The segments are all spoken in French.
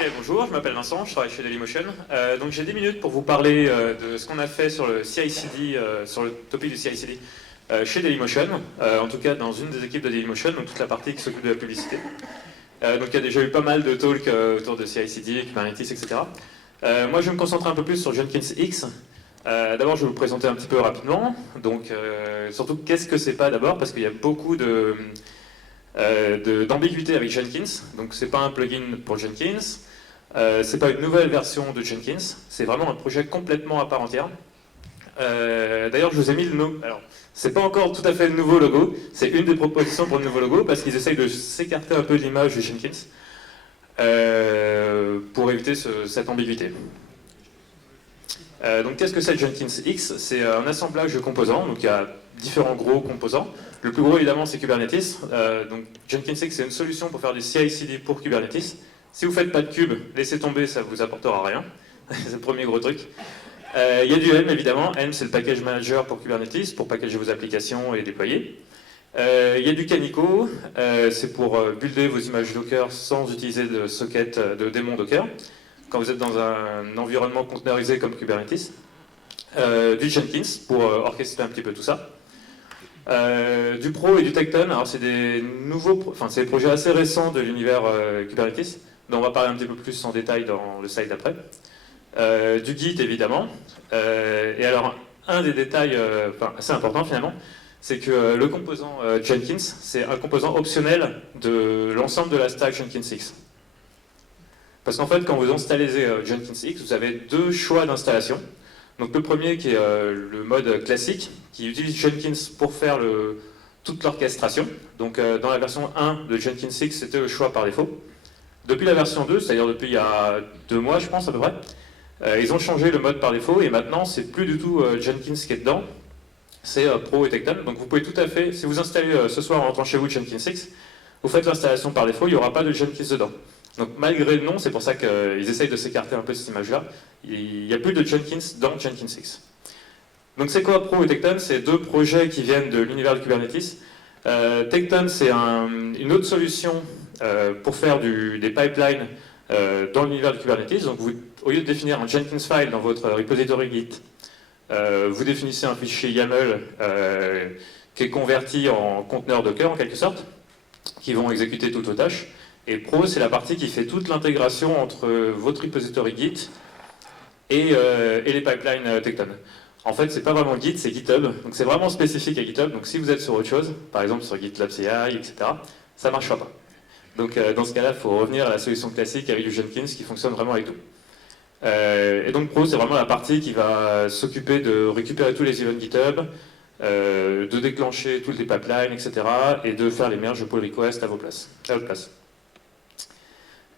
Ok, bonjour, je m'appelle Vincent, je travaille chez Dailymotion. Donc j'ai 10 minutes pour vous parler de ce qu'on a fait sur le CI/CD, sur le topic du CI/CD chez Dailymotion, en tout cas dans une des équipes de Dailymotion, donc toute la partie qui s'occupe de la publicité. Donc il y a déjà eu pas mal de talks autour de CI/CD, Kubernetes, etc. Moi je vais me concentrer un peu plus sur Jenkins X. D'abord je vais vous présenter un petit peu rapidement, donc surtout qu'est-ce que c'est pas d'abord, parce qu'il y a beaucoup d'ambiguïté avec Jenkins. Donc c'est pas un plugin pour Jenkins, c'est pas une nouvelle version de Jenkins, c'est vraiment un projet complètement à part entière. D'ailleurs je vous ai mis le nom. Alors c'est pas encore tout à fait le nouveau logo, c'est une des propositions pour le nouveau logo parce qu'ils essayent de s'écarter un peu de l'image de Jenkins pour éviter cette ambiguïté. Donc qu'est-ce que c'est Jenkins X? C'est un assemblage de composants, donc il y a différents gros composants. Le plus gros évidemment c'est Kubernetes. Donc Jenkins X c'est une solution pour faire du CI/CD pour Kubernetes. Si vous ne faites pas de cube, laissez tomber, ça ne vous apportera rien. C'est le premier gros truc. Il y a du Helm évidemment. Helm c'est le package manager pour Kubernetes, pour packager vos applications et déployer. Il y a du Canico, c'est pour builder vos images Docker sans utiliser de socket de démon Docker, quand vous êtes dans un environnement containerisé comme Kubernetes. Du Jenkins pour orchestrer un petit peu tout ça. Du Pro et du Tekton, alors c'est des c'est des projets assez récents de l'univers Kubernetes, dont on va parler un petit peu plus en détail dans le slide d'après. Du Git évidemment. Et alors un des détails assez important finalement, c'est que le composant Jenkins, c'est un composant optionnel de l'ensemble de la stack Jenkins X. Parce qu'en fait, quand vous installez Jenkins X, vous avez deux choix d'installation. Donc le premier qui est le mode classique, qui utilise Jenkins pour faire toute l'orchestration. Donc dans la version 1 de Jenkins X, c'était le choix par défaut. Depuis la version 2, c'est-à-dire depuis il y a 2 mois je pense à peu près, ils ont changé le mode par défaut et maintenant c'est plus du tout Jenkins qui est dedans, c'est Pro et Tekton. Donc vous pouvez tout à fait, si vous installez ce soir en rentrant chez vous Jenkins X, vous faites l'installation par défaut, il n'y aura pas de Jenkins dedans. Donc malgré le nom, c'est pour ça qu'ils essayent de s'écarter un peu de cette image-là, il n'y a plus de Jenkins dans Jenkins X. Donc c'est quoi Pro et Tekton? C'est deux projets qui viennent de l'univers de Kubernetes. Tekton c'est une autre solution pour faire des pipelines dans l'univers de Kubernetes. Donc vous, au lieu de définir un Jenkins file dans votre repository Git, vous définissez un fichier YAML qui est converti en conteneur Docker en quelque sorte, qui vont exécuter toutes vos tâches. Et Pro, c'est la partie qui fait toute l'intégration entre votre repository Git et les pipelines Tekton. En fait, c'est pas vraiment Git, c'est GitHub. Donc c'est vraiment spécifique à GitHub. Donc si vous êtes sur autre chose, par exemple sur GitLab CI, etc., ça ne marchera pas. Donc dans ce cas-là, il faut revenir à la solution classique avec du Jenkins qui fonctionne vraiment avec tout. Et donc Pro, c'est vraiment la partie qui va s'occuper de récupérer tous les events GitHub, de déclencher tous les pipelines, etc., et de faire les merges de pull request à votre place.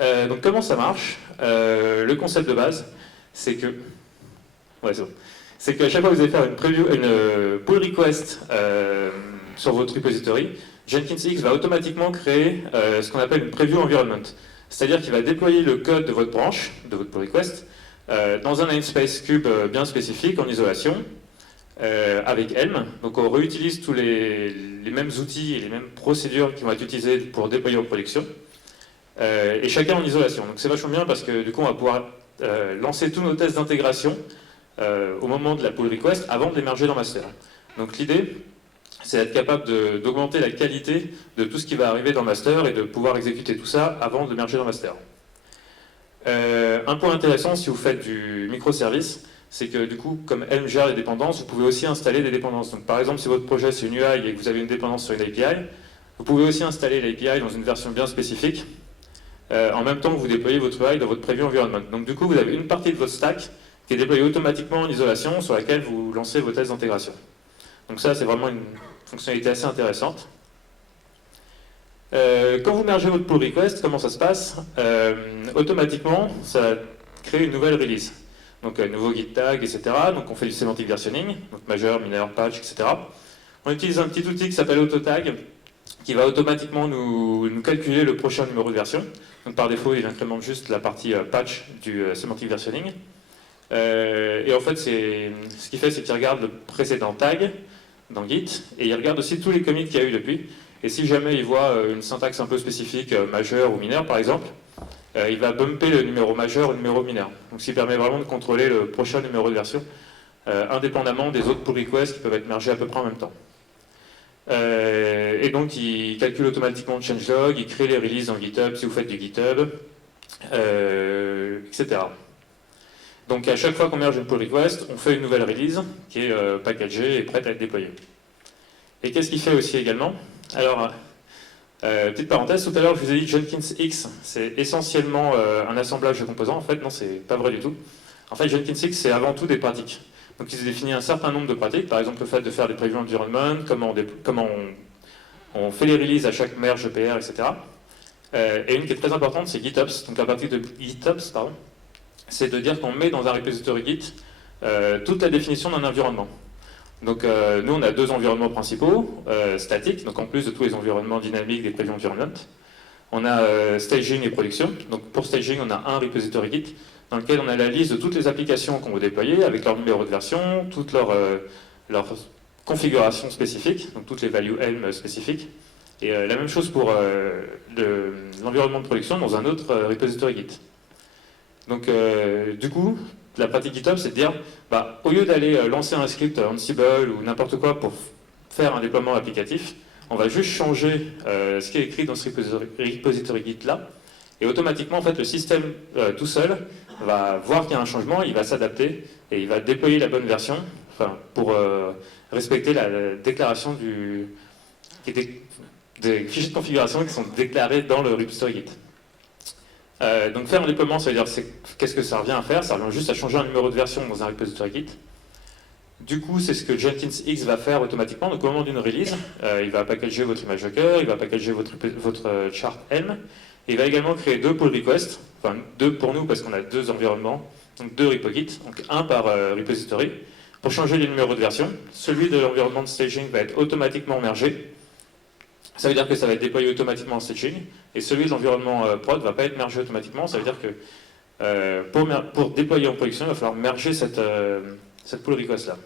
Donc comment ça marche? Le concept de base, c'est que... Ouais, c'est bon. C'est qu'à chaque fois que vous allez faire une pull request sur votre repository, Jenkins X va automatiquement créer ce qu'on appelle une preview environment. C'est-à-dire qu'il va déployer le code de votre branche, de votre pull request, dans un namespace cube bien spécifique, en isolation, avec Helm. Donc on réutilise tous les mêmes outils et les mêmes procédures qui vont être utilisées pour déployer en production, et chacun en isolation. Donc c'est vachement bien parce que du coup on va pouvoir lancer tous nos tests d'intégration au moment de la pull request avant de les merger dans master. Donc l'idée, c'est d'être capable d'augmenter la qualité de tout ce qui va arriver dans master et de pouvoir exécuter tout ça avant de merger dans master. Un point intéressant si vous faites du microservice, c'est que du coup, comme Helm gère les dépendances, vous pouvez aussi installer des dépendances. Donc par exemple, si votre projet c'est une UI et que vous avez une dépendance sur une API, vous pouvez aussi installer l'API dans une version bien spécifique, en même temps que vous déployez votre UI dans votre preview environment. Donc du coup, vous avez une partie de votre stack qui est déployée automatiquement en isolation sur laquelle vous lancez vos tests d'intégration. Donc ça, c'est vraiment une fonctionnalité assez intéressante. Quand vous mergez votre pull request, comment ça se passe? Automatiquement, ça crée une nouvelle release. Donc un nouveau git tag, etc. Donc on fait du semantic versioning, donc majeur, mineur, patch, etc. On utilise un petit outil qui s'appelle AutoTag, qui va automatiquement nous calculer le prochain numéro de version. Donc par défaut, il incrémente juste la partie patch du semantic versioning. Et en fait, ce qu'il fait, c'est qu'il regarde le précédent tag dans Git, et il regarde aussi tous les commits qu'il y a eu depuis. Et si jamais il voit une syntaxe un peu spécifique, majeure ou mineure par exemple, il va bumper le numéro majeur au numéro mineur. Donc, ce qui permet vraiment de contrôler le prochain numéro de version, indépendamment des autres pull requests qui peuvent être mergés à peu près en même temps. Et donc, il calcule automatiquement le changelog, il crée les releases dans GitHub si vous faites du GitHub, etc. Donc, à chaque fois qu'on merge une pull request, on fait une nouvelle release qui est packagée et prête à être déployée. Et qu'est-ce qu'il fait aussi également? Alors, petite parenthèse, tout à l'heure je vous ai dit que Jenkins X c'est essentiellement un assemblage de composants. En fait, non, c'est pas vrai du tout. En fait, Jenkins X c'est avant tout des pratiques. Donc, ils ont défini un certain nombre de pratiques, par exemple le fait de faire des preview environment, comment on fait les releases à chaque merge EPR, etc. Et une qui est très importante, c'est GitOps. Donc, la partie de GitOps, pardon, c'est de dire qu'on met dans un repository Git toute la définition d'un environnement. Donc nous on a deux environnements principaux, statiques, donc en plus de tous les environnements dynamiques des preview environment. On a staging et production. Donc pour staging on a un repository Git dans lequel on a la liste de toutes les applications qu'on veut déployer avec leur numéro de version, toutes leurs configurations spécifiques, donc toutes les values Helm spécifiques. Et la même chose pour l'environnement de production dans un autre repository Git. Donc du coup, la pratique GitOps, c'est de dire, bah, au lieu d'aller lancer un script Ansible ou n'importe quoi pour faire un déploiement applicatif, on va juste changer ce qui est écrit dans ce repository Git là, et automatiquement, en fait, le système tout seul va voir qu'il y a un changement, il va s'adapter et il va déployer la bonne version, enfin, pour respecter la déclaration des fichiers de configuration qui sont déclarés dans le repository Git. Donc faire un déploiement, ça veut dire qu'est-ce que ça revient à faire? Ça revient juste à changer un numéro de version dans un repository Git. Du coup, c'est ce que Jenkins X va faire automatiquement. Donc au moment d'une release, il va packager votre image Docker, il va packager votre chart Helm, et il va également créer deux pull requests, enfin deux pour nous parce qu'on a deux environnements, donc deux repo Git, donc un par repository, pour changer les numéros de version. Celui de l'environnement de staging va être automatiquement mergé. Ça veut dire que ça va être déployé automatiquement en staging, et celui de l'environnement prod ne va pas être mergé automatiquement. Ça veut dire que pour déployer en production, il va falloir merger cette pull request-là.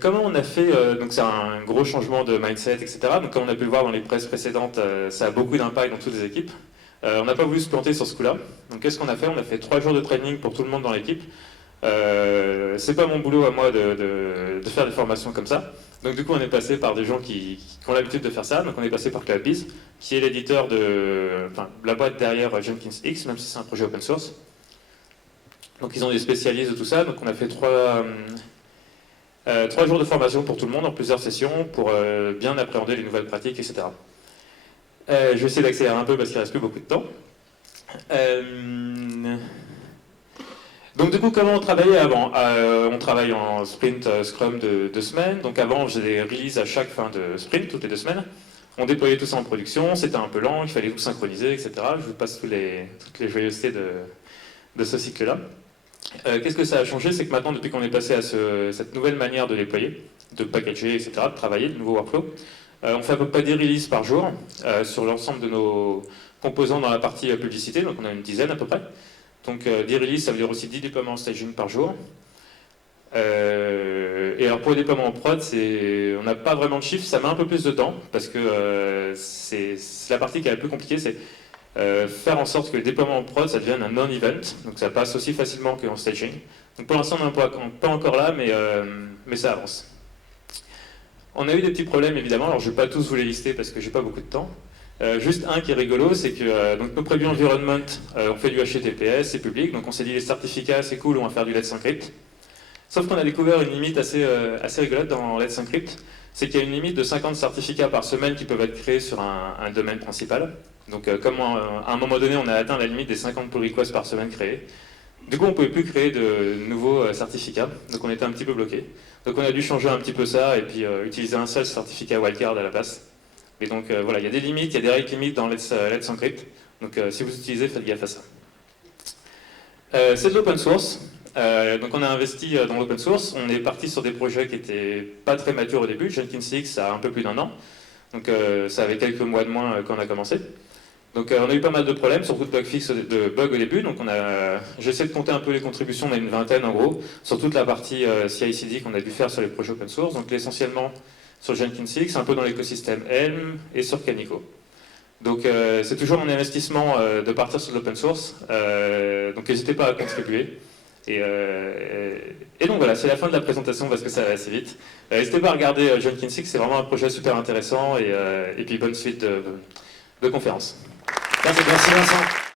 Comment on a fait, donc c'est un gros changement de mindset, etc. Donc comme on a pu le voir dans les presses précédentes, ça a beaucoup d'impact dans toutes les équipes. On n'a pas voulu se planter sur ce coup-là. Donc qu'est-ce qu'on a fait? On a fait 3 jours de training pour tout le monde dans l'équipe. C'est pas mon boulot à moi de faire des formations comme ça. Donc du coup on est passé par des gens qui ont l'habitude de faire ça. Donc on est passé par CloudBees, qui est l'éditeur la boîte derrière Jenkins X, même si c'est un projet open source. Donc ils ont des spécialistes de tout ça. Donc on a fait 3 jours de formation pour tout le monde en plusieurs sessions pour bien appréhender les nouvelles pratiques, etc. Je vais essayer d'accélérer un peu parce qu'il ne reste plus beaucoup de temps. Donc du coup, comment on travaillait avant? On travaille en sprint Scrum de 2 semaines. Donc avant, on faisait des releases à chaque fin de sprint, toutes les 2 semaines. On déployait tout ça en production, c'était un peu lent, il fallait tout synchroniser, etc. Je vous passe toutes les joyeusetés de ce cycle-là. Qu'est-ce que ça a changé? C'est que maintenant, depuis qu'on est passé à cette nouvelle manière de déployer, de packager, etc., de travailler, de nouveaux workflows, on fait à peu près 10 releases par jour sur l'ensemble de nos composants dans la partie publicité, donc on a une dizaine à peu près. Donc 10 releases, ça veut dire aussi 10 déploiements en staging par jour. Et alors pour le déploiement en prod, on n'a pas vraiment de chiffres, ça met un peu plus de temps, parce que c'est la partie qui est la plus compliquée, c'est faire en sorte que le déploiement en prod, ça devienne un non-event, donc ça passe aussi facilement qu'en staging. Donc pour l'instant, on n'est pas encore là, mais ça avance. On a eu des petits problèmes évidemment, alors je ne vais pas tous vous les lister parce que j'ai pas beaucoup de temps. Juste un qui est rigolo, c'est que donc nos preview environment, on fait du HTTPS, c'est public, donc on s'est dit les certificats c'est cool, on va faire du Let's Encrypt. Sauf qu'on a découvert une limite assez rigolote dans Let's Encrypt, c'est qu'il y a une limite de 50 certificats par semaine qui peuvent être créés sur un domaine principal. Donc comme à un moment donné on a atteint la limite des 50 pull requests par semaine créés, du coup on ne pouvait plus créer de nouveaux certificats, donc on était un petit peu bloqué. Donc on a dû changer un petit peu ça et puis utiliser un seul certificat wildcard à la place. Et donc voilà, il y a des limites, il y a des rate limites dans Let's Encrypt. Donc si vous utilisez, faites gaffe à ça. C'est de l'open source. Donc on a investi dans l'open source. On est parti sur des projets qui n'étaient pas très matures au début. Jenkins X, ça a un peu plus d'1 an. Donc ça avait quelques mois de moins quand on a commencé. Donc on a eu pas mal de problèmes, surtout de bugs au début. Donc j'essaie de compter un peu les contributions, on a une vingtaine en gros, sur toute la partie CI/CD qu'on a dû faire sur les projets open source. Donc essentiellement sur Jenkins X, un peu dans l'écosystème Helm et sur Canico. Donc c'est toujours mon investissement de partir sur l'open source, donc n'hésitez pas à contribuer. Et donc voilà, c'est la fin de la présentation parce que ça va assez vite. N'hésitez pas à regarder Jenkins 6, c'est vraiment un projet super intéressant et puis bonne suite de conférences. Merci Vincent.